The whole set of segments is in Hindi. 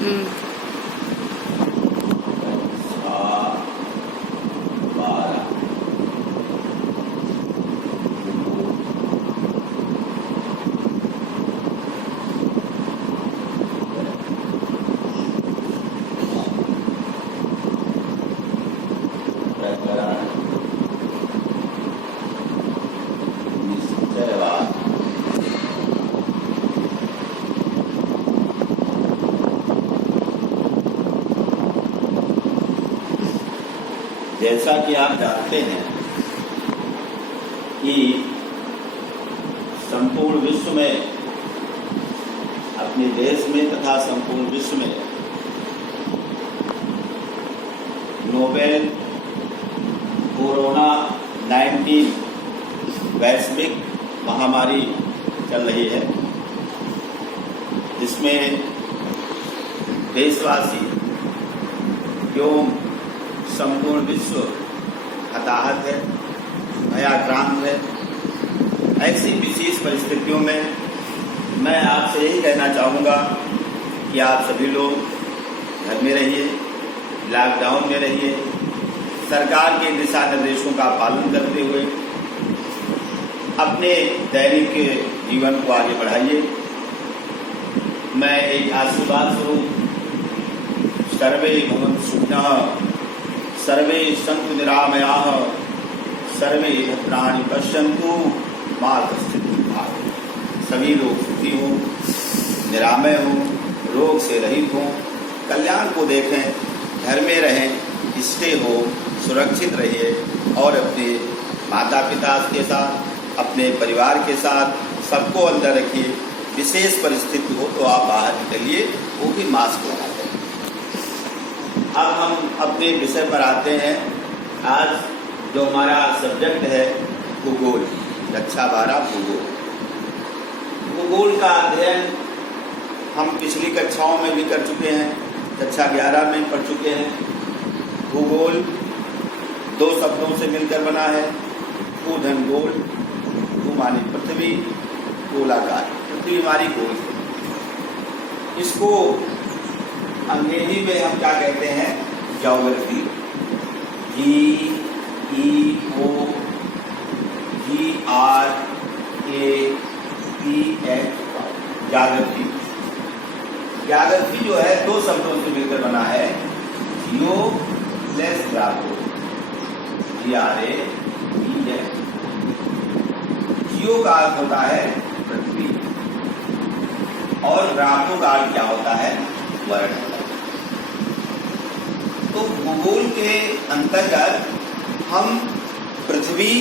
हम्म। जैसा कि आप जानते हैं कि संपूर्ण विश्व में, अपने देश में तथा संपूर्ण विश्व में नोवेल कोरोना 19 वैश्विक महामारी चल रही है, जिसमें देशवासी एवं संपूर्ण विश्व हताहत है, भयाक्रांत है। ऐसी विशेष परिस्थितियों में मैं आपसे यही कहना चाहूँगा कि आप सभी लोग घर में रहिए, लॉकडाउन में रहिए, सरकार के दिशा निर्देशों का पालन करते हुए अपने दैनिक जीवन को आगे बढ़ाइए। मैं एक आशीर्वाद स्वरूप सर्वे भवन्तु सुखिनः, सर्वे सन्तु निरामयाः, सर्वे भद्राणि पश्यन्तु मा कश्चित् दुःखात्। सभी लोग सुखी हों, निरामय हों, रोग से रहित हों, कल्याण को देखें, घर में रहें, स्टे हो, सुरक्षित रहिए और अपने माता पिता के साथ, अपने परिवार के साथ सबको अंदर रखिए। विशेष परिस्थिति हो तो आप बाहर निकलिए, वो भी मास्क लगा दें। अब हम अपने विषय पर आते हैं। आज जो हमारा सब्जेक्ट है भूगोल, कक्षा 12 भूगोल। भूगोल का अध्ययन हम पिछली कक्षाओं में भी कर चुके हैं, कक्षा 11 में पढ़ चुके हैं। भूगोल दो शब्दों से मिलकर बना है, भू धन गोल। भू मानी पृथ्वी, गोलाकार, पृथ्वी हमारी गोल है। इसको अंग्रेजी में हम क्या कहते हैं, ज्योग्राफी, GEOGRAPH, ज्योग्राफी। ज्योग्राफी जो है दो शब्दों से मिलकर बना है, जियो प्लस ग्राफो, GRAPH। जियो का अर्थ होता है पृथ्वी और ग्राफो का अर्थ क्या होता है, वर्ण। तो भूगोल के अंतर्गत हम पृथ्वी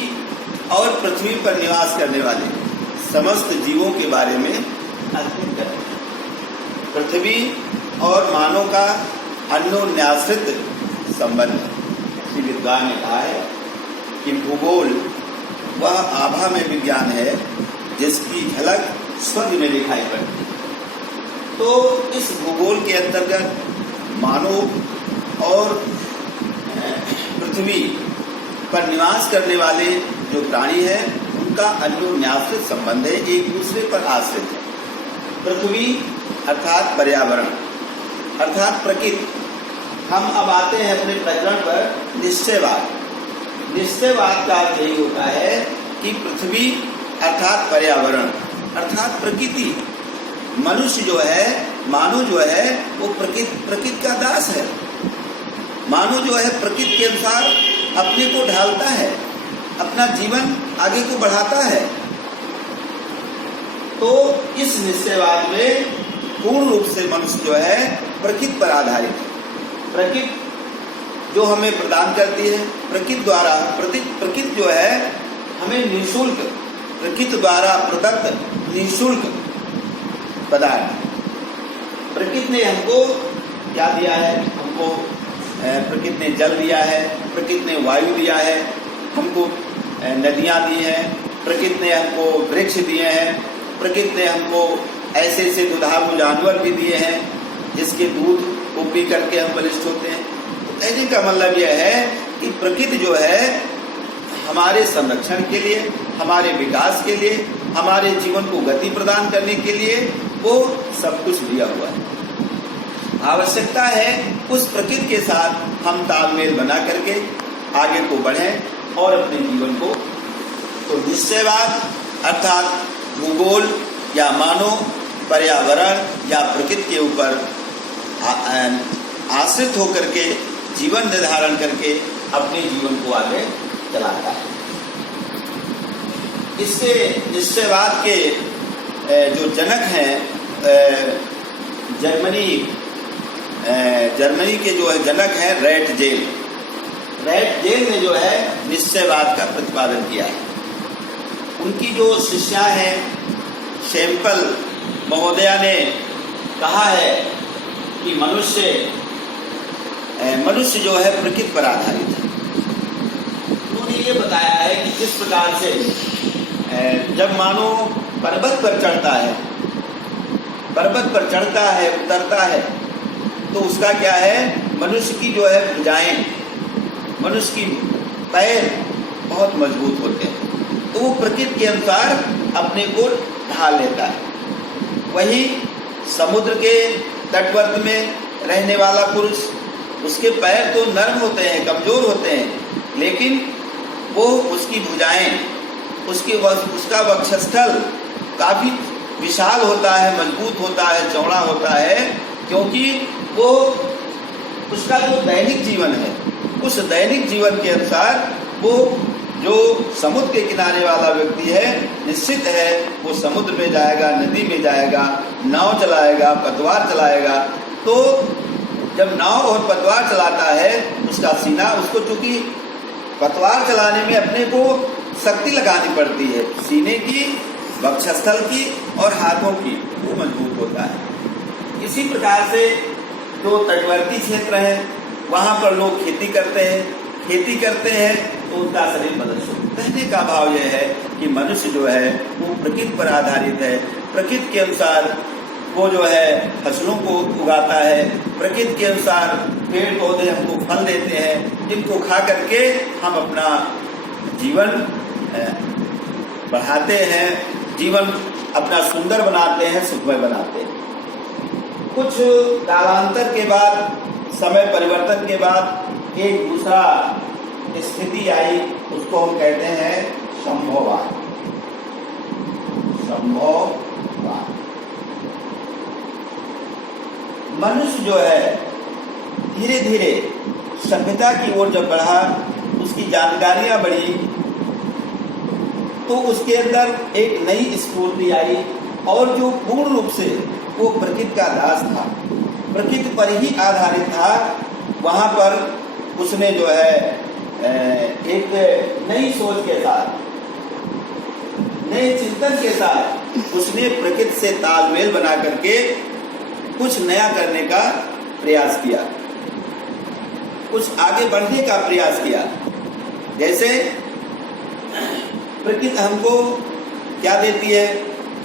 और पृथ्वी पर निवास करने वाले समस्त जीवों के बारे में अध्ययन करें। पृथ्वी और मानव का अन्योन्याश्रित संबंध है। किसी विद्वान ने कहा है कि भूगोल वह आभा में विज्ञान है जिसकी झलक स्वर्ग में दिखाई पड़ती है। तो इस भूगोल के अंतर्गत मानव और पृथ्वी पर निवास करने वाले जो प्राणी हैं उनका अन्योन्याश्रित संबंध है, एक दूसरे पर आश्रित है। पृथ्वी अर्थात पर्यावरण अर्थात प्रकृति। हम अब आते हैं अपने प्रकरण पर निश्चयवाद। निश्चयवाद का अर्थ यही होता है कि पृथ्वी अर्थात पर्यावरण अर्थात प्रकृति, मनुष्य जो है, मानव जो है वो प्रकृति का दास है। मानव जो है प्रकृति के अनुसार अपने को ढालता है, अपना जीवन आगे को बढ़ाता है। तो इस निश्चयवाद में पूर्ण रूप से मनुष्य जो है प्रकृति पर आधारित है। प्रकृति जो हमें प्रदान करती है, प्रकृति द्वारा प्रकृति जो है हमें निःशुल्क, प्रकृति द्वारा प्रदत्त निःशुल्क पदार्थ। प्रकृति ने हमको क्या दिया है, हमको प्रकृति ने जल दिया है, प्रकृति ने वायु दिया है, हमको नदियाँ दी हैं, प्रकृति ने हमको वृक्ष दिए हैं, प्रकृति ने हमको ऐसे ऐसे दुधारू जानवर भी दिए हैं जिसके दूध को पी करके हम बलिष्ठ होते हैं। तो कहने का मतलब यह है कि प्रकृति जो है हमारे संरक्षण के लिए, हमारे विकास के लिए, हमारे जीवन को गति प्रदान करने के लिए वो सब कुछ दिया हुआ है। आवश्यकता है उस प्रकृति के साथ हम तालमेल बना करके आगे को बढ़ें और अपने जीवन को, तो निश्चयवाद अर्थात भूगोल या मानव पर्यावरण या प्रकृति के ऊपर आश्रित होकर के जीवन निर्धारण करके अपने जीवन को आगे चलाता है। इससे निश्चयवाद के जो जनक हैं जर्मनी के जो है जनक हैं रैट जेल ने जो है निश्चयवाद का प्रतिपादन किया है। उनकी जो शिष्या हैं शैंपल महोदया ने कहा है कि मनुष्य जो है प्रकृति पर आधारित है। उन्होंने ये बताया है कि जिस प्रकार से जब मानो पर्वत पर चढ़ता है उतरता है, तो उसका क्या है, मनुष्य की जो है भुजाएं, मनुष्य की पैर बहुत मजबूत होते हैं, तो वो प्रकृति के अनुसार अपने को ढाल लेता है। वही समुद्र के तटवर्ती में रहने वाला पुरुष, उसके पैर तो नरम होते हैं, कमजोर होते हैं, लेकिन वो उसकी भुजाएं, उसका वक्षस्थल काफी विशाल होता है, मजबूत होता है, चौड़ा होता है, क्योंकि वो उसका जो दैनिक जीवन है, उस दैनिक जीवन के अनुसार वो जो समुद्र के किनारे वाला व्यक्ति है, निश्चित है वो समुद्र में जाएगा, नदी में जाएगा, नाव चलाएगा, पतवार चलाएगा। तो जब नाव और पतवार चलाता है, उसका सीना, उसको चूंकि पतवार चलाने में अपने को शक्ति लगानी पड़ती है, सीने की, वक्षस्थल की और हाथों की, वो मजबूत होता है। इसी प्रकार से जो तटवर्ती क्षेत्र है, वहाँ पर लोग खेती करते हैं तो उनका शरीर मनुष्य। कहने का भाव यह है कि मनुष्य जो है वो प्रकृति पर आधारित है। प्रकृति के अनुसार वो जो है फसलों को उगाता है, प्रकृति के अनुसार पेड़ पौधे हमको फल देते हैं, जिनको खा करके हम अपना जीवन बढ़ाते हैं, जीवन अपना सुंदर बनाते हैं, सुखमय बनाते हैं। कुछ कालांतर के बाद, समय परिवर्तन के बाद एक दूसरा स्थिति आई, उसको हम कहते हैं संभोगवाद। मनुष्य जो है धीरे धीरे सभ्यता की ओर जब बढ़ा, उसकी जानकारियां बढ़ी, तो उसके अंदर एक नई स्फूर्ति आई, और जो पूर्ण रूप से वो प्रकृति का दास था, प्रकृति पर ही आधारित था, वहाँ पर उसने जो है एक नई सोच के साथ, नए चिंतन के साथ उसने प्रकृति से तालमेल बना करके कुछ नया करने का प्रयास किया, कुछ आगे बढ़ने का प्रयास किया। जैसे प्रकृति हमको क्या देती है,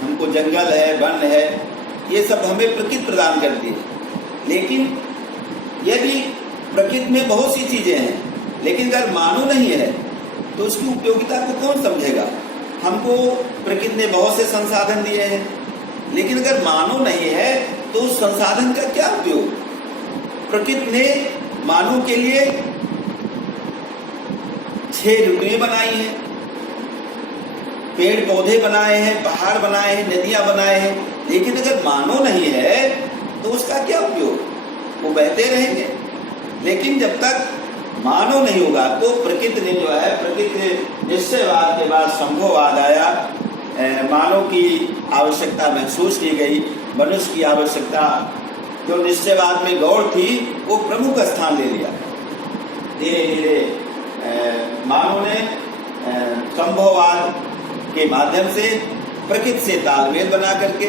हमको जंगल है, वन है, ये सब हमें प्रकृति प्रदान करती है। लेकिन यदि प्रकृति में बहुत सी चीजें हैं, लेकिन अगर मानव नहीं है तो उसकी उपयोगिता को कौन समझेगा। हमको प्रकृति ने बहुत से संसाधन दिए हैं, लेकिन अगर मानव नहीं है तो उस संसाधन का क्या उपयोग। प्रकृति ने मानव के लिए 6 ऋतुएं बनाई हैं, पेड़ पौधे बनाए हैं, पहाड़ बनाए हैं, नदियां बनाए हैं, लेकिन अगर मानव नहीं है तो उसका क्या उपयोग, वो बहते रहेंगे। लेकिन जब तक मानव नहीं होगा तो प्रकृति ने जो है, प्रकृति निश्चयवाद के बाद संभोगवाद आया, मानव की आवश्यकता महसूस की गई, मनुष्य की आवश्यकता जो निश्चयवाद में गौर थी वो प्रमुख स्थान ले लिया। धीरे धीरे मानव ने संभोगवाद के माध्यम से प्रकृति से तालमेल बना करके,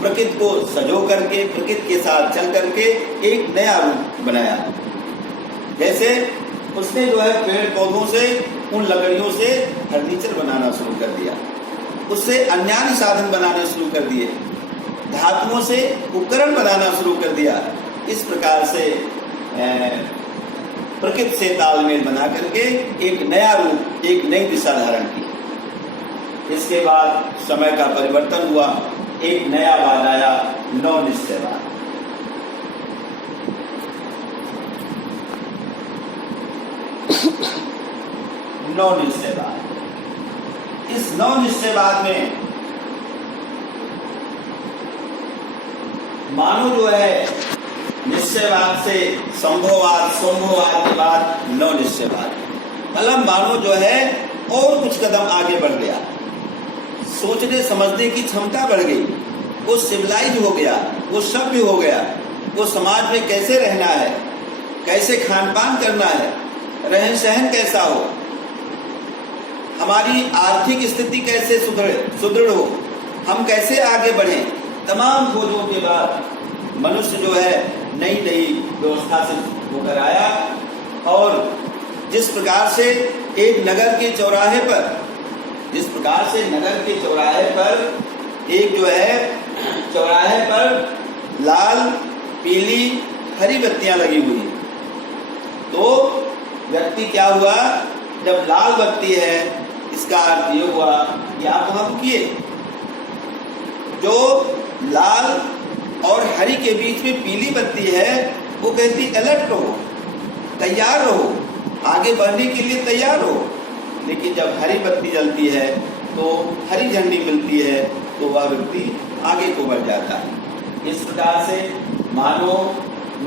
प्रकृति को सजो करके, प्रकृति के साथ चल करके एक नया रूप बनाया। जैसे उसने जो है पेड़ पौधों से, उन लकड़ियों से फर्नीचर बनाना शुरू कर दिया, उससे अन्यान्य साधन बनाने शुरू कर दिए, धातुओं से उपकरण बनाना शुरू कर दिया। इस प्रकार से प्रकृति से तालमेल बना करके एक नया रूप, एक नई दिशा धारण की। इसके बाद समय का परिवर्तन हुआ, एक नया वाद आया, नव निश्चयवाद। नौ निश्चयवाद। इस नौ निश्चयवाद में मानो जो है निश्चयवाद से संभववाद, संभववाद के बाद नौ निश्चयवाद, मतलब मानो जो है और कुछ कदम आगे बढ़ गया, सोचने समझने की क्षमता बढ़ गई, वो सिविलाइज हो गया, वो सभ्य हो गया, वो समाज में कैसे रहना है, कैसे खान पान करना है, रहन सहन कैसा हो, हमारी आर्थिक स्थिति कैसे सुदृढ़ हो, हम कैसे आगे बढ़ें, तमाम खोजों के बाद मनुष्य जो है नई नई व्यवस्था से होकर आया। और जिस प्रकार से एक नगर के चौराहे पर, जिस प्रकार से नगर के चौराहे पर एक जो है चौराहे पर लाल, पीली, हरी बत्तियां लगी हुई, तो व्यक्ति क्या हुआ, जब लाल बत्ती है इसका अर्थ ये हुआ कि आप वहां रुकिए। जो लाल और हरी के बीच में पीली बत्ती है वो कहती अलर्ट रहो, तैयार रहो, आगे बढ़ने के लिए तैयार हो। लेकिन जब हरी बत्ती जलती है तो हरी झंडी मिलती है तो वह व्यक्ति आगे को बढ़ जाता है। इस प्रकार से मानो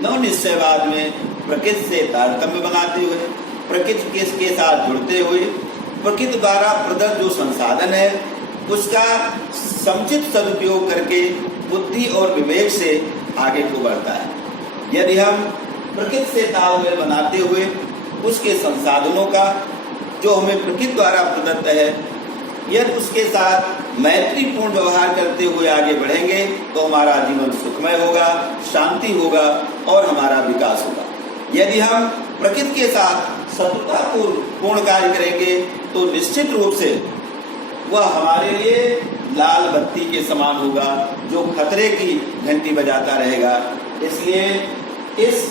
नौ निश्चयवाद में प्रकृति से तारतम्य बनाते हुए, प्रकृति के साथ जुड़ते हुए, प्रकृति द्वारा प्रदत्त जो संसाधन है उसका समुचित सदुपयोग करके बुद्धि और विवेक से आगे को बढ़ता है। यदि हम प्रकृति से तालमेल बनाते हुए उसके संसाधनों का जो हमें प्रकृति द्वारा प्रदत्त है, यदि उसके साथ मैत्रीपूर्ण व्यवहार करते हुए आगे बढ़ेंगे तो हमारा जीवन सुखमय होगा, शांति होगा और हमारा विकास होगा। यदि हम प्रकृति के साथ शत्रुतापूर्ण कार्य करेंगे तो निश्चित रूप से वह हमारे लिए लाल बत्ती के समान होगा जो खतरे की घंटी बजाता रहेगा। इसलिए इस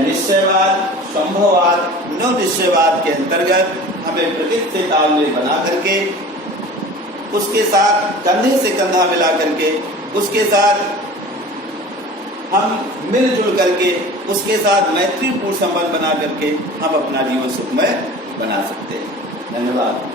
निश्चयवाद, संभववाद, नौ निश्चयवाद के अंतर्गत हमें प्रकृति से तालमेल बना करके, उसके साथ कंधे से कंधा मिला करके, उसके साथ हम मिलजुल करके, उसके साथ मैत्रीपूर्ण संबंध बना करके हम अपना जीवन सुखमय बना सकते हैं। धन्यवाद।